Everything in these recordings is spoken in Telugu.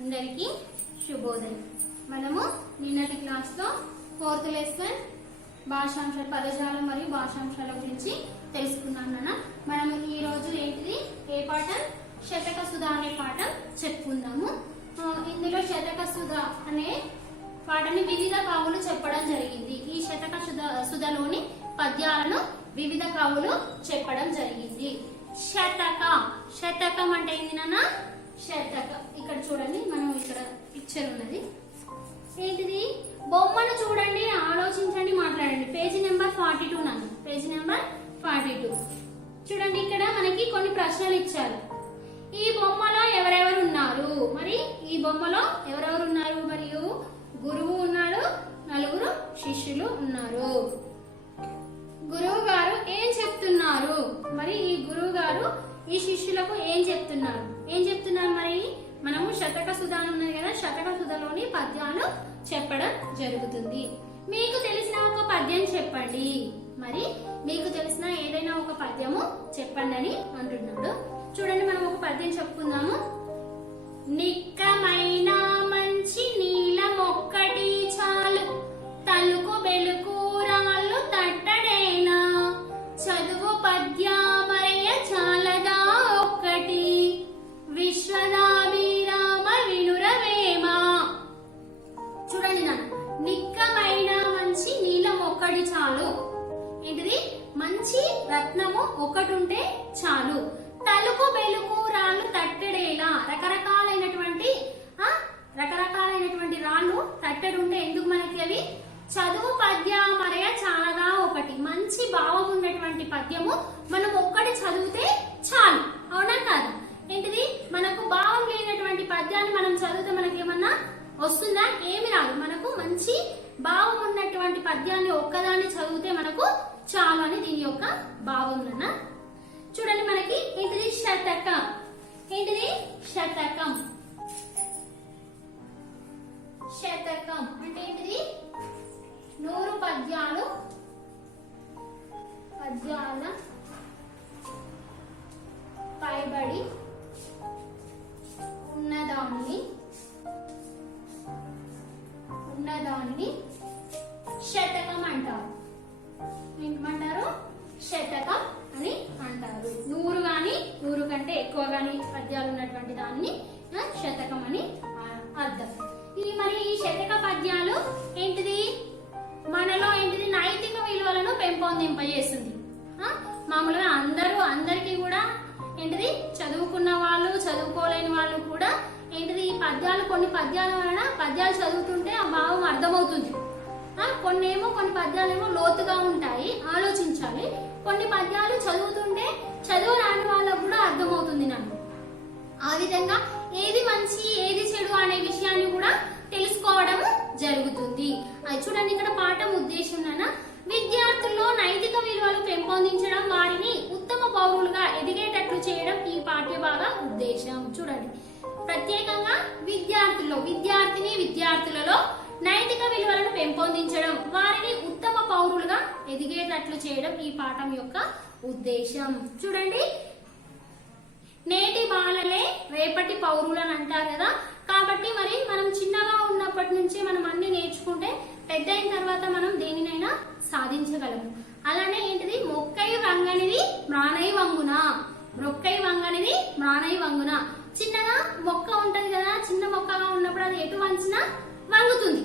అందరికీ శుభోదయం. మనము నిన్నటి క్లాస్లో 4th లెసన్ భాషాంశాలు, పదజాలం మరియు భాషాంశాల గురించి తెలుసుకున్నాం నాన్న. మనము ఈ రోజు ఏంటిది ఏ పాఠం? శతక సుధ అనే పాఠం చెప్పుకుందాము. ఇందులో శతక సుధ అనే పాఠాన్ని వివిధ కవులు చెప్పడం జరిగింది. ఈ శతక సుధలోని పద్యాలను వివిధ కవులు చెప్పడం జరిగింది. శతకం అంటే ఏంది నాన్న? శతకం. ఇక్కడ చూడండి, మనం ఇక్కడ పిక్చర్ ఉన్నది. ఏంటిది? బొమ్మను చూడండి, ఆలోచించండి, మాట్లాడండి. పేజీ నెంబర్ 42 నాన్న, పేజీ నెంబర్ 42. చూడండి, ఇక్కడ మనకి కొన్ని ప్రశ్నలు ఇచ్చారు. ఈ బొమ్మలో ఎవరెవరు ఉన్నారు? మరి ఈ బొమ్మలో ఎవరెవరు ఉన్నారు? మరియు గురువు ఉన్నాడు, 4 శిష్యులు ఉన్నారు. గురువు గారు ఏం చెప్తున్నారు? మరి ఈ గురువు గారు ఈ శిష్యులకు ఏం చెప్తున్నారు? మరి మనము శతక సుధ ఉన్నది కదా, శతక సుధలోని పద్యాలు చెప్పడం జరుగుతుంది. మీకు తెలిసిన ఒక పద్యం చెప్పండి. మరి మీకు తెలిసిన ఏదైనా ఒక పద్యము చెప్పండి అని అంటున్నాడు. చూడండి, మనం ఒక పద్యం చెప్పుకుందాము. నిక్కమైన మంచి నీలమొక్కటి చాలు, తలుకు బెలుకు రాళ్ళు తట్టడేనా, చదువు పద్యామరయ చాలదా ఒక్కటి, విశ్వనాభిరామ వినురవేమ. చూడండి నాన్న, నిక్కమైన మంచి నీలం ఒక్కటి చాలు. ఏంటిది? మంచి రత్నము ఒకటి ఉంటే చాలు. తలుపు బెలుకు రాళ్ళు తట్టడేలా, రకరకాలైనటువంటి రాళ్ళు తట్టడు ఉంటే ఎందుకు మనకి అవి? చదువు పద్యామరయ చాలదా ఒకటి. మంచి భావం ఉన్నటువంటి పద్యము మనం ఒక్కటి చదివితే చాలు. అవునా కాదు? ఏంటిది? మనకు భావం లేనటువంటి పద్యాన్ని మనం చదివితే మనకి ఏమన్నా వస్తుందా? ఏమి రాదు. మనకు మంచి భావం ఉన్నటువంటి పద్యాన్ని ఒక్కదాన్ని చదివితే మనకు చాలు అని దీని యొక్క భావం అన్న. చూడండి, మనకి ఏంటిది? శతకం. ఏంటిది? శతకం. శతకం అంటే ఏంటిది? 100 పద్యాల పైబడి ఉన్నదాన్ని శతకం అంటారు. ఏమంటారు? శతకం అని అంటారు. 100 గాని 100 కంటే ఎక్కువ గాని పద్యాలు ఉన్నటువంటి దాన్ని శతకం అని అర్థం. మరి ఈ శతక పద్యాలు ఏంటిది? మనలో ఏంటిది? నైతిక విలువలను పెంపొందింపజేస్తుంది. మామూలుగా అందరికీ కూడా ఏంటిది? చదువుకున్న వాళ్ళు, చదువుకోలేని వాళ్ళు కూడా ఏంటిది? ఈ పద్యాలు, కొన్ని పద్యాల వలన పద్యాలు చదువుతుంటే ఆ భావం అర్థమవుతుంది. కొన్ని పద్యాలేమో లోతుగా ఉంటాయి, ఆలోచించాలి. కొన్ని పద్యాలు చదువుతుంటే చదువు రాని వాళ్ళకు కూడా అర్థమవుతుంది నాకు. ఆ విధంగా ఏది మంచి ఏది చెడు అనే విషయాన్ని కూడా తెలుసుకోవడం జరుగుతుంది. అది చూడండి, ఇక్కడ పాఠం ఉద్దేశం విద్యార్థుల్లో నైతిక విలువలు పెంపొందించడం, వారిని ఉత్తమ పౌరులుగా ఎదిగేటట్లు చేయడం ఈ పాఠ్యభాగ ఉద్దేశం. చూడండి, ప్రత్యేకంగా విద్యార్థులలో నైతిక విలువలను పెంపొందించడం, వారిని ఉత్తమ పౌరులుగా ఎదిగేటట్లు చేయడం ఈ పాఠం యొక్క ఉద్దేశం. చూడండి, నేటి బాలలే రేపటి పౌరులు అని అంటారు కదా. కాబట్టి మరి మనం చిన్నగా ఉన్నప్పటి నుంచి మనం అన్ని నేర్చుకుంటే పెద్ద అయిన తర్వాత మనం దేనినైనా సాధించగలము. అలానే ఏంటిది? మొక్కై వంగనిది మ్రానై వంగున, మొక్కై వంగనిది మ్రానై వంగున. చిన్నగా మొక్క ఉంటది కదా, చిన్న మొక్కగా ఉన్నప్పుడు అది ఎటు వంచినా వంగుతుంది.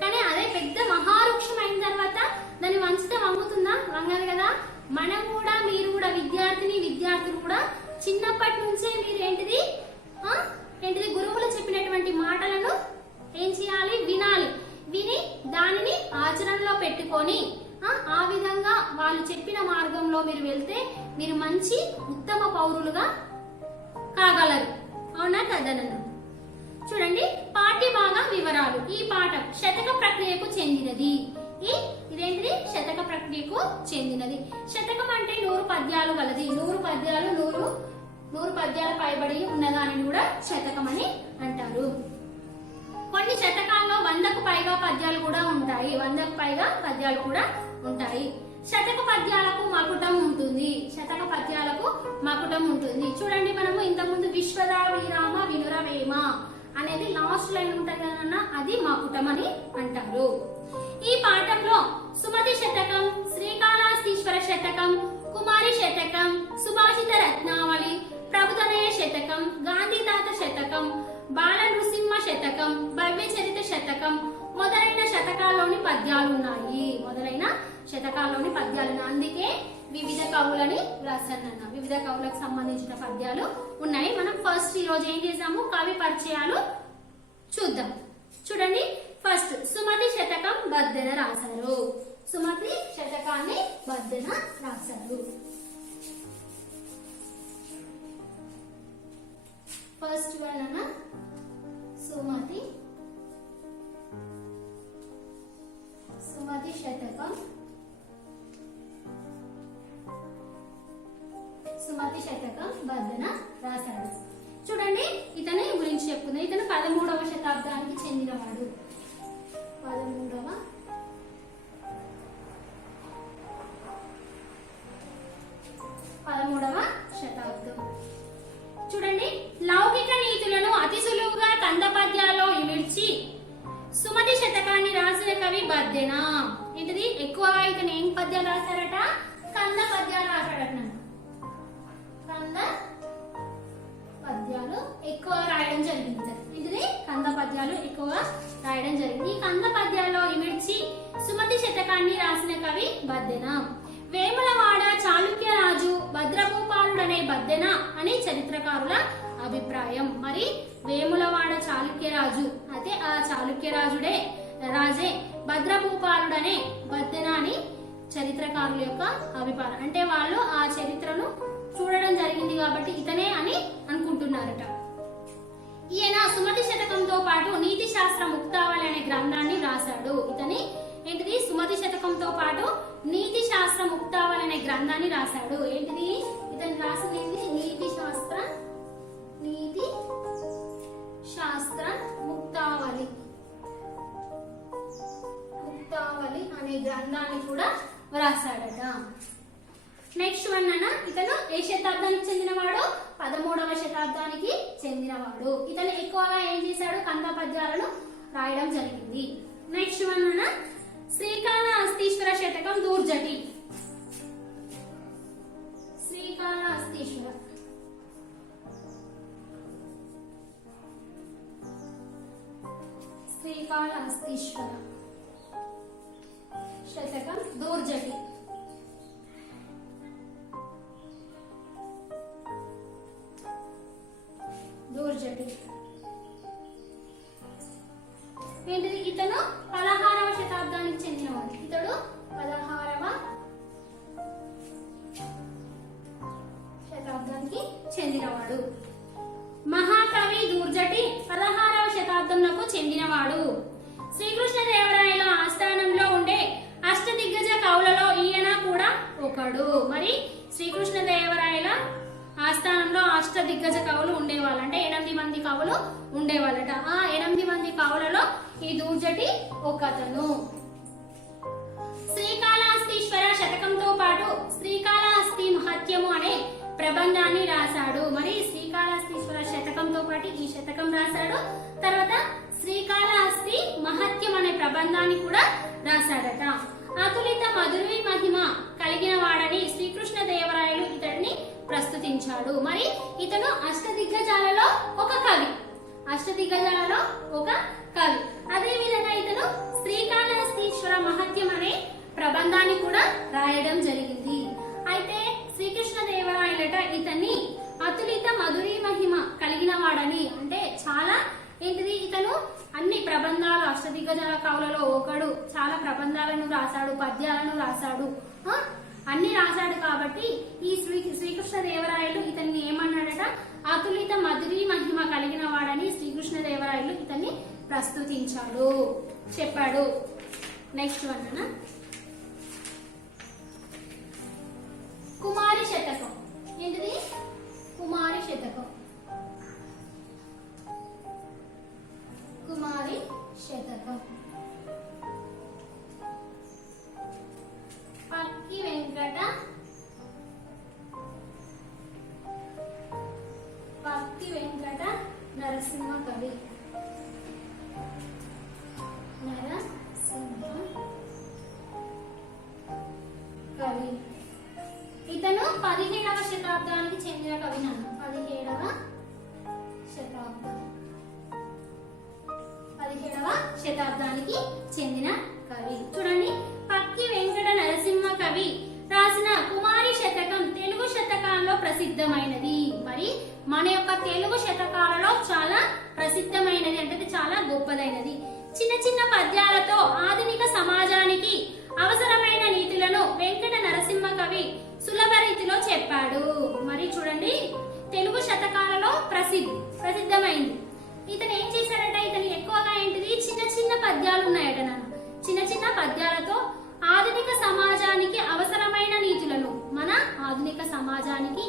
కానీ అదే పెద్ద మహావృక్షం అయిన తర్వాత దాన్ని వంచితే వంగుతుందా? వంగదు కదా. మనం కూడా, మీరు కూడా, విద్యార్థులు కూడా చిన్నప్పటి నుంచే మీరు ఏంటిది గురువులు చెప్పినటువంటి మాటలను ఏం చేయాలి? వినాలి. విని దానిని ఆచరణలో పెట్టుకొని ఆ విధంగా వాళ్ళు చెప్పిన మార్గంలో మీరు వెళ్తే మీరు మంచి ఉత్తమ పౌరులుగా కాగలరు. అవునా కదా? చూడండి, పాఠ్యభాగ వివరాలు. ఈ పాఠం శతక ప్రక్రియకు చెందినది. ఇదేంటిది? శతక ప్రక్రియకు చెందినది. శతకం అంటే 100 పద్యాలు గలది. 100 పద్యాల పైబడి ఉన్నదానిని కూడా శతకం అని అంటారు. కొన్ని శతకాల్లో 100కు పైగా పద్యాలు కూడా ఉంటాయి. 100కు పైగా పద్యాలు కూడా ఉంటాయి. శతక పద్యాలకు మకుటం ఉంటుంది. చూడండి, మనము ఇంతకుముందు విశ్వదాభిరామ వినురవేమ అనేది లాస్ట్ లైన్ ఉంటుంది కదన్నా, అది మకుటమని అంటారు. ఈ పాఠంలో సుమతి శతకం, శ్రీకాళహస్తీశ్వర శతకం, కుమారి శతకం, సుభాషిత రత్నావళి, ప్రభుతనయ శతకం, గాంధీతాత శతకం, బాల నృసింహ శతకం, భవ్య చరిత శతకం మొదలైన శతకాల్లోని పద్యాలు ఉన్నాయి. అందుకే వివిధ కవులని రాశానన్న. వివిధ కవులకు సంబంధించిన పద్యాలు ఉన్నాయి. మనం ఫస్ట్ ఈ రోజు ఏం చేసాము, కవి పరిచయాలు చూద్దాం. చూడండి, ఫస్ట్ సుమతి శతకం బద్దెన రాశారు. సుమతి శతకాన్ని బద్దెన రాశారు. ఫస్ట్ వన్ అన్న సుమతి శతకం. సుమతి శతకం బద్దెన రాశాడు. చూడండి, ఇతని గురించి చెప్పుకుందాం. ఇతను 13వ శతాబ్దానికి చెందినవాడు. 13వ శతాబ్దం. చూడండి, లౌకిక నీతులను అతి సులువుగా కంద పద్యాల్లో ఇమిడ్చి సుమతి శతకాన్ని రాసిన కవి బద్దెన. ఏంటిది, ఎక్కువగా ఇతను ఏం పద్యాలు రాశారట, కంద పద్యాలు రాశాడట. కంద పద్యాలు ఎక్కువ రాయడం జరిగింది. ఇది కంద పద్యాలు ఎక్కువగా రాయడం జరిగింది. ఈ కంద పద్యాల్లో ఇమిడ్చి సుమతి శతకాన్ని రాసిన కవి బద్దెన. వేములవాడ చాళుక్య రాజు భద్రభూపాలుడనే బద్దెన అని చరిత్రకారుల అభిప్రాయం. మరి వేములవాడ చాళుక్య రాజు అయితే ఆ చాళుక్య రాజే భద్రభూపాలుడనే బద్దెన అని చరిత్రకారుల యొక్క అభిప్రాయం. అంటే వాళ్ళు ఆ చరిత్రను చూడడం జరిగింది కాబట్టి ఇతనే అని అనుకుంటున్నారట. ఈయన సుమతి శతకంతో పాటు నీతి శాస్త్ర ముక్తావళి అనే గ్రంథాన్ని రాశాడు. ఇతని ఏంటిది, సుమతి శతకంతో పాటు నీతి శాస్త్ర ముక్తావళి అనే గ్రంథాన్ని రాశాడు. ఏంటిది, ఇతను రాసింది నీతి శాస్త్ర ముక్తావళి అనే గ్రంథాన్ని కూడా రాశాడట. నెక్స్ట్ వన్ అన్న, ఇతను ఏ శతాబ్దానికి చెందినవాడు, 13వ శతాబ్దానికి చెందినవాడు. ఇతను ఎక్కువగా ఏం చేశాడు, కంద పద్యాలను రాయడం జరిగింది. నెక్స్ట్ వన్ అన్న, శ్రీకాళహస్తీశ్వర శతకం దూర్జటి. శ్రీకాళహస్తీశ్వర శతకం దూర్జటి. ఏంటిది, ఇతను 16వ శతాబ్దానికి చెందినవాడు. ఇతడు 16వ శతాబ్దానికి చెందినవాడు. మహాకవి దూర్జటి 16వ శతాబ్దంకు చెందినవాడు. శ్రీకృష్ణదేవరాయల ఆస్థానంలో ఉండే అష్టదిగ్గజ కవులలో ఈయన కూడా ఒకడు. మరి శ్రీకృష్ణదేవరాయల ఆస్థానంలో అష్టదిగ్గజ కవులు ఉండేవాళ్ళు. అంటే 8 మంది కవులు ఉండేవాళ్ళట. ఆ 8 మంది కవులలో ఈ దూర్జటి ఒకతను. శ్రీకాళహస్తీశ్వర శతకంతో పాటు శ్రీకాళహస్తి మహత్యము అనే ప్రబంధాన్ని రాశాడు. మరి శ్రీకాళహస్తీశ్వర శతకంతో పాటు ఈ శతకం రాశాడు. తర్వాత శ్రీకాళహస్తి మహత్యం అనే ప్రబంధాన్ని కూడా రాశాడట. అతులిత మధురి మహిమ కలిగిన వాడని శ్రీకృష్ణదేవరాయలు ఇతడిని ప్రస్తుతించాడు. మరి ఇతను అష్టదిగ్గజాలలో ఒక కవి. అదే విధంగా ఇతను శ్రీకాళహస్తీశ్వర మహత్యం అనే ప్రబంధాన్ని కూడా రాయడం జరిగింది. అయితే శ్రీకృష్ణదేవరాయలట ఇతన్ని అతులిత మధురి మహిమ కలిగిన వాడని, అంటే చాలా ఏంటిది, ఇతను అన్ని ప్రబంధాలు అష్టదిగ్గజాల కవులలో ఒకడు. చాలా ప్రబంధాలను రాశాడు, పద్యాలను రాశాడు, అన్ని రాశాడు. కాబట్టి ఈ శ్రీకృష్ణదేవరాయలు ఇతన్ని ఏమన్నాడట, అతులిత మధురి మహిమ కలిగిన వాడని శ్రీకృష్ణదేవరాయలు ఇతన్ని ప్రస్తుతించాడు, చెప్పాడు. నెక్స్ట్ వన్ అన్న, కుమారి శతకం. ఏంటిది, కుమారి శతకం. పక్కి వెంకట నరసింహ కవి. నరసింహ కవి. ఇతను 17వ శతాబ్దానికి చెందిన కవి. నన్ను 17వ శతాబ్దానికి చెందిన కవి. చూడండి, పక్కి వెంకట నరసింహ కవి రాసిన కుమారి శతకం తెలుగు శతకాల్లో ప్రసిద్ధమైనది. మరి మన యొక్క తెలుగు శతకాలలో చాలా ప్రసిద్ధమైనది, అంటే చాలా గొప్పదైనది. చిన్న చిన్న పద్యాలతో ఆధునిక సమాజానికి అవసరమైన నీతులను వెంకట నరసింహ కవి సులభ రీతిలో చెప్పాడు. మరి చూడండి, తెలుగు శతకాలలో ప్రసిద్ధమైంది. ఇతను ఏం చేశాడట, ఇతను ఎక్కువగా ఏంటిది చిన్న చిన్న పద్యాలు ఉన్నాయట. నన్ను చిన్న చిన్న పద్యాలతో ఆధునిక సమాజానికి అవసరమైన నీతులను, మన ఆధునిక సమాజానికి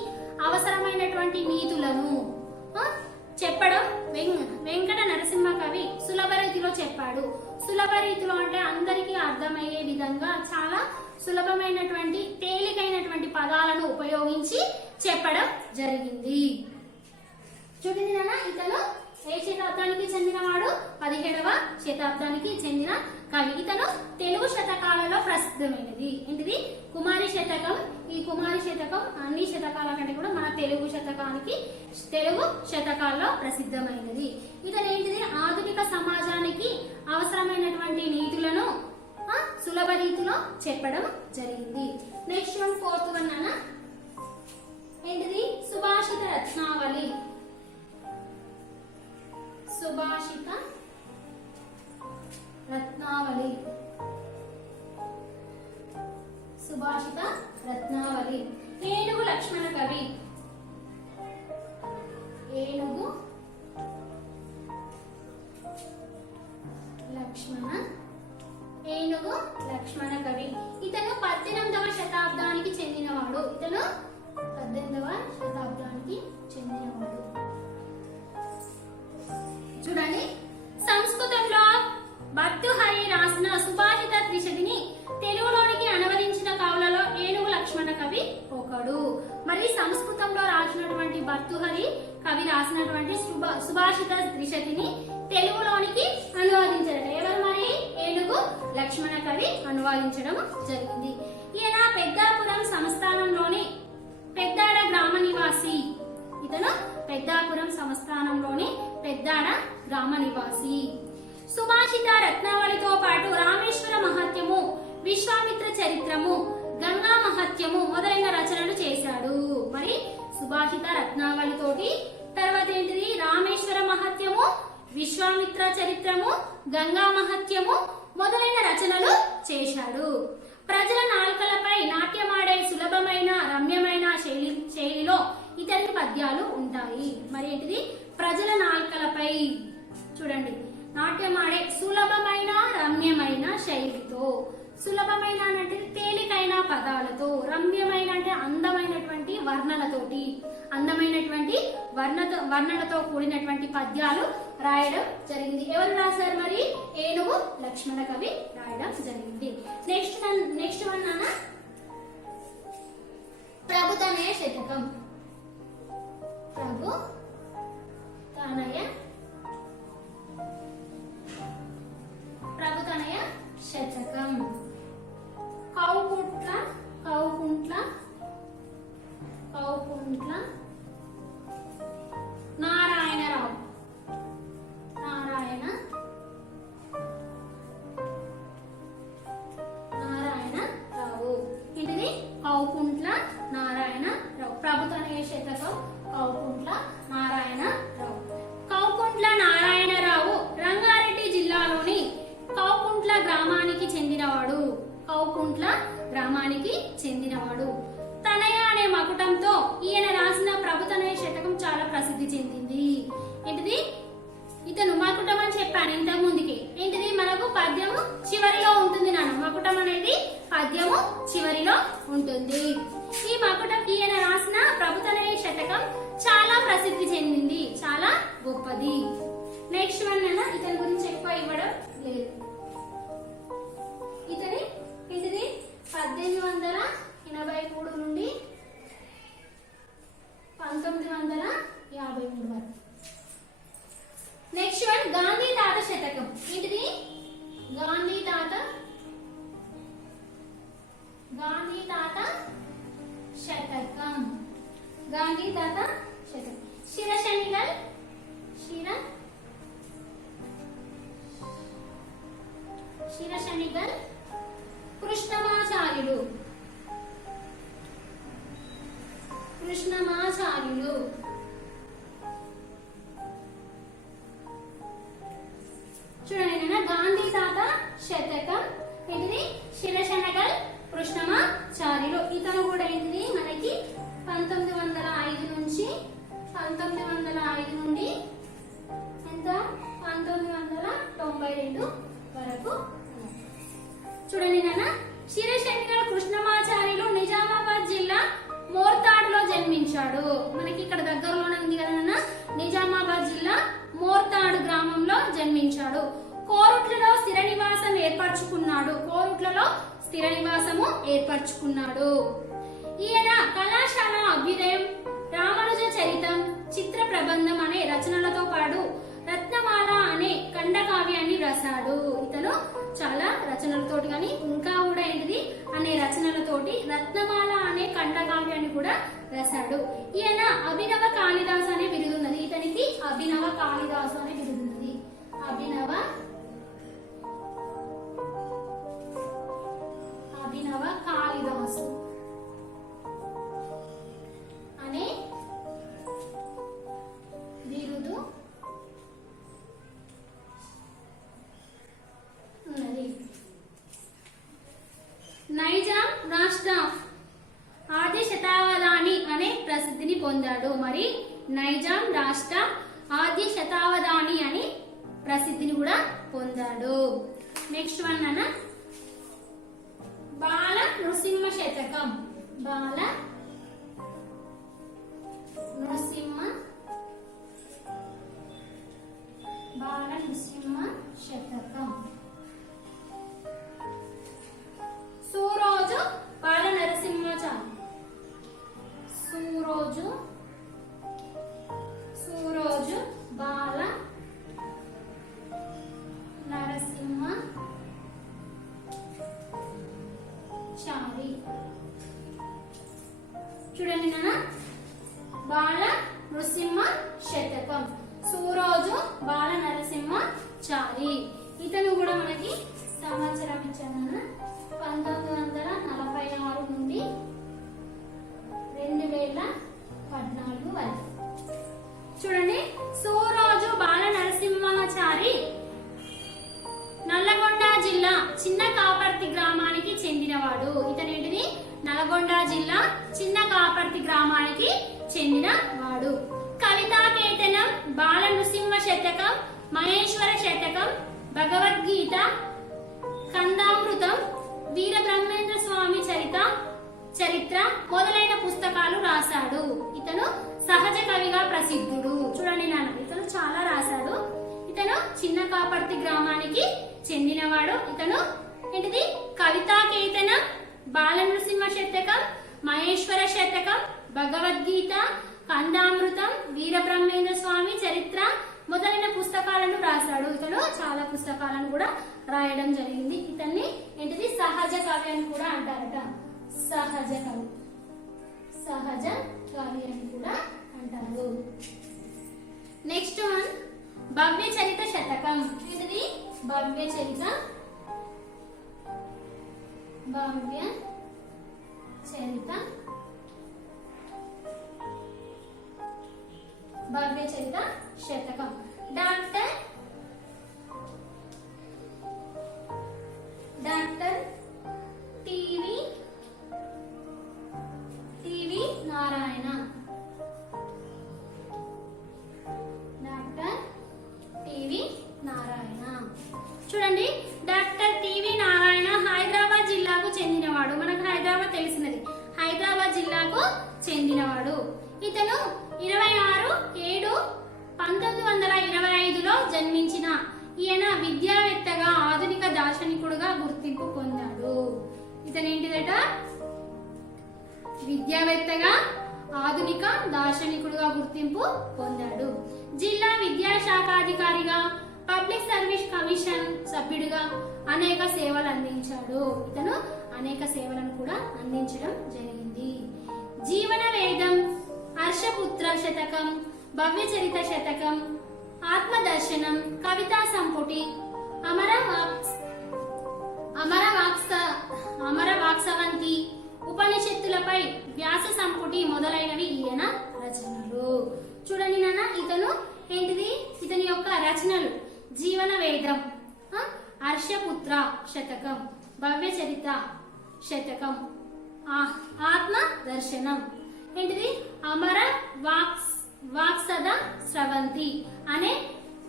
అవసరమైనటువంటి నీతులను చెప్పడం వెంకట నరసింహ కవి సులభ రీతిలో చెప్పాడు. సులభ రీతిలో అంటే అందరికీ అర్థమయ్యే విధంగా చాలా సులభమైనటువంటి తేలికైనటువంటి పదాలను ఉపయోగించి చెప్పడం జరిగింది. చూడండి నాన్న, ఇతను ఏ శతాబ్దానికి చెందినవాడు? 17వ శతాబ్దానికి చెందిన కవి. ఇతను తెలుగు శతకాలలో ప్రసిద్ధమైనది. ఏంటిది? కుమారి శతకం. ఈ కుమారి శతకం అన్ని శతకాల కంటే కూడా మన తెలుగు శతకాల్లో ప్రసిద్ధమైనది. ఇతను ఏంటిది ఆధునిక సమాజానికి అవసరమైనటువంటి నీతులను సులభ రీతిలో చెప్పడం జరిగింది. నెక్స్ట్ వన్, 4th వన్ అన్న ఏంటిది? సుభాషిత రత్నావళి. సుభాషిత రత్నావళి. సుభాషిత రత్నావళి. ఏనుగు లక్ష్మణ కవి. ఏనుగు లక్ష్మణ కవి. ఇతను 18వ శతాబ్దానికి చెందినవాడు. చూడండి, సంస్కృతంలో భర్తృహరి రాసిన సుభాషిత త్రిశతిని తెలుగులోనికి అనువదించిన కవులలో ఏనుగు లక్ష్మణ కవి ఒకడు. మరి సంస్కృతంలో రాసినటువంటి భర్తృహరి కవి రాసినటువంటి సుభాషిత త్రిశతిని తెలుగులోనికి అనువాదించారు. ఎవరు? మరి ఏనుగు లక్ష్మణ కవి అనువాదించడం జరిగింది. ఈయన పెద్దాపురం సంస్థానంలోని పెద్దాడ గ్రామ నివాసి. ఇతను పెద్దాపురం సంస్థానంలోని పెద్దాడ గ్రామ నివాసి. సుభాషిత రత్నావళితో పాటు రామేశ్వర మహత్యము, విశ్వామిత్ర చరిత్రము, గంగా మహత్యము మొదలైన రచనలు చేశాడు. మరి సుభాషిత రత్నావళితోటి తర్వాత ఏంటిది? రామేశ్వర మహత్యము, విశ్వామిత్ర చరిత్రము, గంగా మహత్యము మొదలైన రచనలు చేశాడు. ప్రజల నాల్కలపై నాట్యమాడే సులభమైన రమ్యమైన శైలిలో ఇతని పద్యాలు ఉంటాయి. మరి ఏంటిది? ప్రజల నాల్కలపై చూడండి, నాట్యమాడే సులభమైన రమ్యమైన శైలితో. సులభమైన అంటే తేలికైన పదాలతో, రమ్యమైన అంటే అందమైనటువంటి వర్ణనతోటి, అందమైనటువంటి వర్ణనతో కూడినటువంటి పద్యాలు రాయడం జరిగింది. ఎవరు రాశారు? మరి ఏనుగు లక్ష్మణ కవి రాయడం జరిగింది. నెక్స్ట్ వన్ అన్న ప్రభుతనయ శతకం. ప్రభుతనయ శతకం. కౌకుంట్ల నారాయణరావు. ఏంటిది? కౌకుంట్ల నారాయణరావు. ప్రభుతనయ శతకం కౌకుంట్ల నారాయణరావు. కౌకుంట్ల నారాయణరావు రంగారెడ్డి జిల్లాలోని కౌకుంట్ల గ్రామానికి చెందినవాడు. తనయ అనే మకుటంతో ఈయన రాసిన ప్రభుతనయ శతకం చాలా ప్రసిద్ధి చెందింది. ఏంటిది? ఇతను మకుటం అని చెప్పాను ఇంతకు ముందుకి. ఏంటిది? మనకు పద్యము చివరిలో ఉంటుంది నాన్న. మకుటం అనేది పద్యము చివరిలో ఉంటుంది. ఈ మకుటం ఈయన రాసిన ప్రభుతనయ శతకం చాలా ప్రసిద్ధి చెందింది, చాలా గొప్పది. నెక్స్ట్ వన్ అన్న ఇతని గురించి ఎక్కువ ఇవ్వడం లేదు. ఇతని ఏంటిది? 1883 నుండి 1953 వరకు. నెక్స్ట్ వన్ గాంధీ తాత శతకం. ఏంటిది? శతకం ఏంటిది శిరశనగల్ కృష్ణమాచార్యులు. ఇతను కూడా ఏంటిది మనకి 1905 నుంచి 1905 నుండి ఎంత 1992 వరకు. చూడండి నాన్న, శిరశనగల్ కృష్ణమాచార్యులు నిజామాబాద్ జిల్లా మోర్తాడులో జన్మించాడు. మనకి ఇక్కడ దగ్గరలోనే ఉంది కదా నాన్న, నిజామాబాద్ జిల్లా మోర్తాడు గ్రామంలో జన్మించాడు. కోరుట్లలో స్థిర నివాసం ఏర్పరచుకున్నాడు. ఈయన కళాశాల అభ్యుదయం, రామానుజ చరితం, చిత్ర ప్రబంధం అనే రచనలతో పాటు రత్నమాల అనే ఖండకావ్యాన్ని రాశాడు. ఇతను చాలా రచనలతోటి కానీ ఇంకా కూడా ఏంటిది అనే రచనలతోటి రత్నమాల అనే ఖండకావ్యాన్ని కూడా రాశాడు. ఈయన అభినవ కాళిదాసు అనే బిరుదున్నది. ఇతనికి అభినవ కాళిదాసు అనే బిరుదున్నది. అభినవ కాళిదాసు అనే బిరుదు ఉన్నది. నైజాం రాష్ట్ర ఆది శతావధాని అనే ప్రసిద్ధిని పొందాడు. మరి నైజాం రాష్ట్ర ఆది శతావధాని అని ప్రసిద్ధిని కూడా పొందాడు. నెక్స్ట్ వన్ అన్న బాల నృసింహ శతకం. బాల నృసింహ శతకం. సూరోజు బాల నరసింహాచారి. సూరోజు బాల నరసింహాచారి. చూడండి నాన్న, బాల నృసింహ శతకం, సూరోజు బాల నరసింహాచారి. ఇతను కూడా మనకి సంవత్సరం ఇచ్చాను 1946 నుండి 2014 వరకు. చూడండి, సూరోజు బాల నరసింహాచారి నల్లగొండ జిల్లా చిన్న కాపర్తి గ్రామానికి చెందినవాడు. ఇతనేంటిది నల్గొండ జిల్లా చిన్న కాపర్తి గ్రామానికి చెందినవాడు. కవితా కేతనం, బాల నృసింహ శతకం, మహేశ్వర శతకం, భగవద్గీత, కందామృతం, వీర బ్రహ్మేంద్ర స్వామి చరిత్ర మొదలైన పుస్తకాలు రాశాడు. ఇతను సహజ కవిగా ప్రసిద్ధుడు. చూడండి నాన్న, ఇతను చాలా రాశాడు. ఇతను చిన్న కాపర్తి గ్రామానికి చెందినవాడు. ఇతను ఏంటిది కవితా కేతనం, బాల నృసింహ శతకం, మహేశ్వర శతకం, భగవద్గీత, కందామృతం, వీర బ్రహ్మేంద్ర స్వామి చరిత్ర మొదలైన పుస్తకాలను రాశాడు. ఇతను చాలా పుస్తకాలను కూడా రాయడం జరిగింది. ఇతన్ని ఏంటిది సహజ కవి అని కూడా అంటారట. సహజ కవి అని కూడా అంటారు. నెక్స్ట్ వన్ భవ్య చరిత శతకం. ఇది భవ్య చరిత శతకం. Doctor TV Narayana. Doctor TV Narayana. చూడండి, డాక్టర్ టివి నారాయణ హైదరాబాద్ జిల్లాకు చెందినవాడు. మనకు హైదరాబాద్ తెలిసినది. హైదరాబాద్ జిల్లాకు చెందినవాడు. ఇతను 26/7/1925లో జన్మించిన ఈయన విద్యావేత్తగా ఆధునిక దార్శనికుడుగా గుర్తింపు పొందాడు. ఇతనేంటిదట విద్యావేత్తగా ఆధునిక దార్శనికుడుగా గుర్తింపు పొందాడు. జిల్లా విద్యాశాఖాధికారిగా, పబ్లిక్ సర్వీస్ కమిషన్ సభ్యుడిగా అనేక సేవలు అందించాడు. ఇతను అనేక సేవలను కూడా అందించడం జరిగింది. జీవన వేదం, హర్షపుత్ర శతకం, భవ్య చరిత శతకం, ఆత్మదర్శనం, కవితా సంపుటి, అమర వాక్సవంతి, ఉపనిషత్తులపై వ్యాస సంపుటి మొదలైనవి ఈయన రచనలు. చూడండి నాన్న, ఇతను ఏంటిది ఇతని యొక్క రచనలు జీవన వేదం, హర్షపుత్ర శతకం, భవ్య చరిత శతకం, ఆత్మ దర్శనం, ఏంటిది అమర వాక్సద స్రవంతి అనే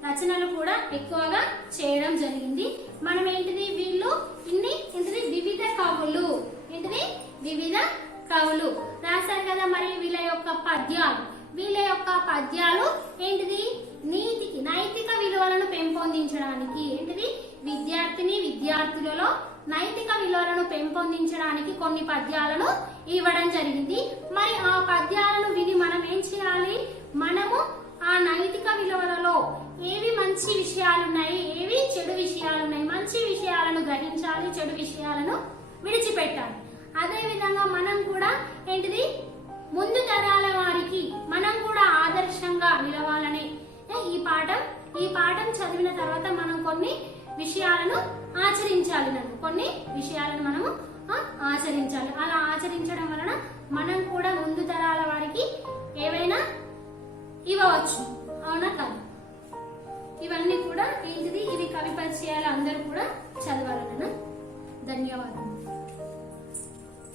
రచనలు కూడా ఎక్కువగా చేయడం జరిగింది. మనం ఏంటిది వీళ్ళు ఏంటిది వివిధ కవులు, ఏంటిది వివిధ కవులు రాశారు కదా. మరి వీళ్ళ యొక్క పద్యాలు ఏంటిది నైతిక విలువలను పెంపొందించడానికి, ఏంటిది విద్యార్థులలో నైతిక విలువలను పెంపొందించడానికి కొన్ని పద్యాలను ఇవ్వడం జరిగింది. మరి ఆ పద్యాలను విని మనం ఏం చేయాలి, మనము ఆ నైతిక విలువలలో ఏవి మంచి విషయాలున్నాయి, ఏవి చెడు విషయాలున్నాయి, మంచి విషయాలను గ్రహించాలి, చెడు విషయాలను విడిచిపెట్టాలి. అదే విధంగా మనం కూడా ఏంటిది ముందు తరాల వారికి మనం కూడా ఆదర్శంగా నిలవాలని ఈ పాఠం చదివిన తర్వాత మనం కొన్ని విషయాలను ఆచరించాలి. మనము కొన్ని విషయాలను మనము ఆచరించాలి. అలా ఆచరించడం వలన